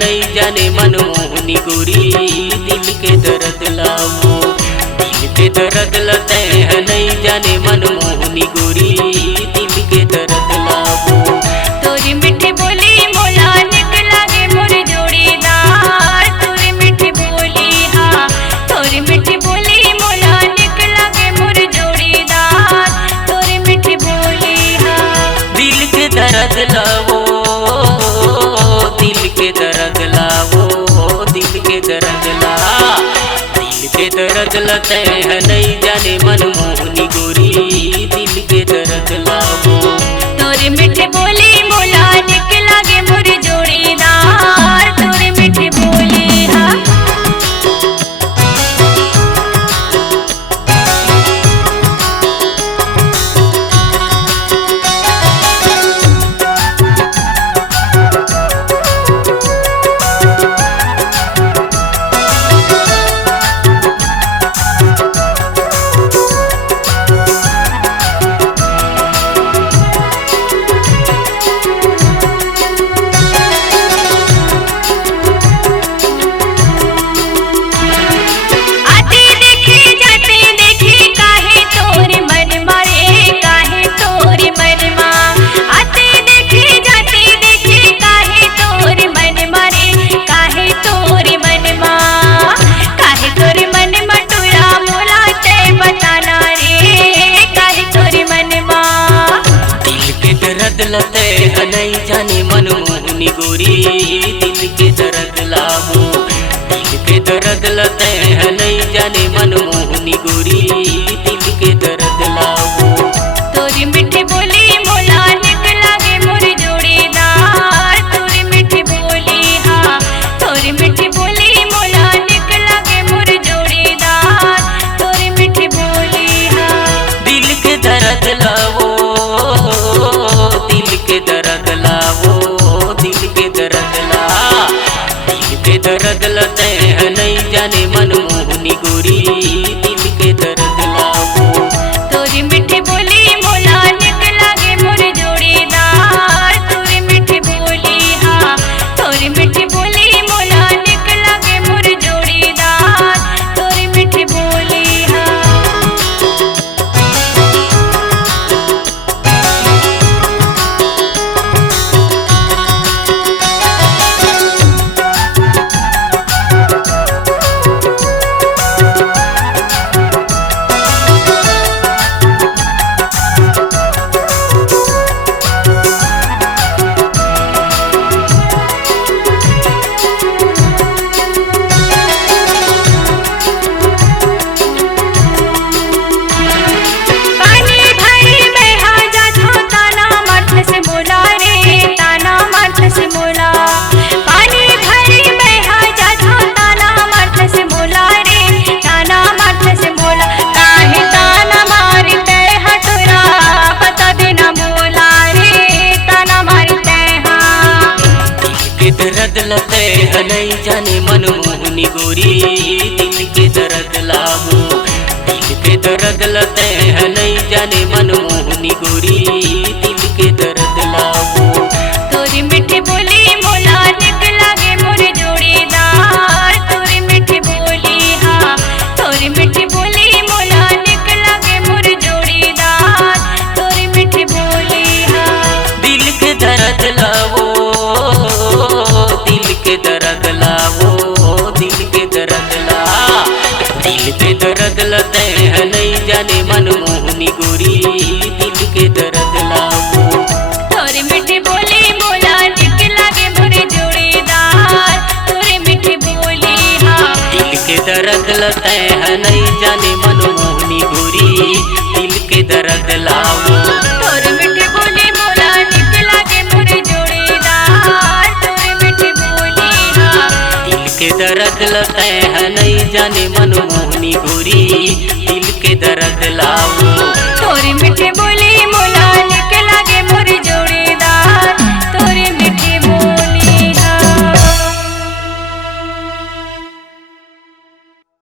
नहीं जाने मनमोहनी गोरी दिल के दर्द लावो। दिल के दर्द लते हैं नहीं जाने मनमोहनी गोरी दिल के दर्द लावो। तोरी मीठी बोली मोला निक लागे मोर जोड़ीदार। तोरी मीठी बोली हाँ तोरी मीठी बोली मोला निक लागे मोर जोड़ीदार। तोरी मीठी बोली हाँ दिल के दर्द लावो। दिल के दर्द लावो। दिल के दर्द ला। दिल के दर्द लते हैं नहीं जाने मनमोहनी गोरी दिल के दर्द लावो। तोरी मीठी बोली मोला निक लागे मोर जोड़ीदार। तोरी मीठी बोली हाँ लते हैं नहीं जाने मनमोहनी गोरी दिल के दर्द लावो। दिल के दर्द लते हैं नहीं जाने मनमोहनी गोरी दिल के दर्द लावो। तोरी मीठी बोली मोला निक लागे मोर जोड़ीदार। तोरी मीठी बोली हाँ तोरी मीठी बोली मोला निक लागे मोर जोड़ीदार। तोरी मीठी बोली हाँ दिल के दर्द लावो। दिल के दर्द लावो। दिल के दर्द ला। दिल के दर्द लते हैं नहीं जाने मनमोहनी गोरी दिल के दर्द लावो। तोरी मीठी बोली मोला निक लागे मोर जोड़ीदार। तोरी मीठी बोली हाँ तोरी मीठी बोली मोला निक लागे मोर जोड़ीदार। तोरी मीठी बोली हाँ दर्द लते हैं नहीं जाने मनमोहनी गोरी दिल के दर्द लावो। दिल के दर्द लते हैं नहीं जाने मनमोहनी गोरी दिल के दर्द लावो। तोरी मीठी बोली मोला निक लागे मोर जोड़ीदार। तोरी मीठी बोली हाँ तोरी मीठी बोली मोला निक लागे मोर जोड़ीदार। तोरी मीठी बोली हाँ दिल के दर्द लावो। दिल के दर्द लावो। दिल के दर्द ला। दिल के दर्द लते हैं नहीं जाने मनमोहनी गोरी दिल के दर्द लावो। तोरी मीठी बोली मोला निक लागे मोर जोड़ीदार। तोरी मीठी बोली हाँ दिल के दर्द लते हैं नहीं जाने मनमोहनी गोरी दिल के दर्द लावो। तोरी मीठी बोली मोला निक लागे मोर जोड़ीदार। तोरी मीठी बोली हाँ दिल के दर्द लते हैं नहीं जाने मनमोहनी गोरी दिल के दर्द लावो।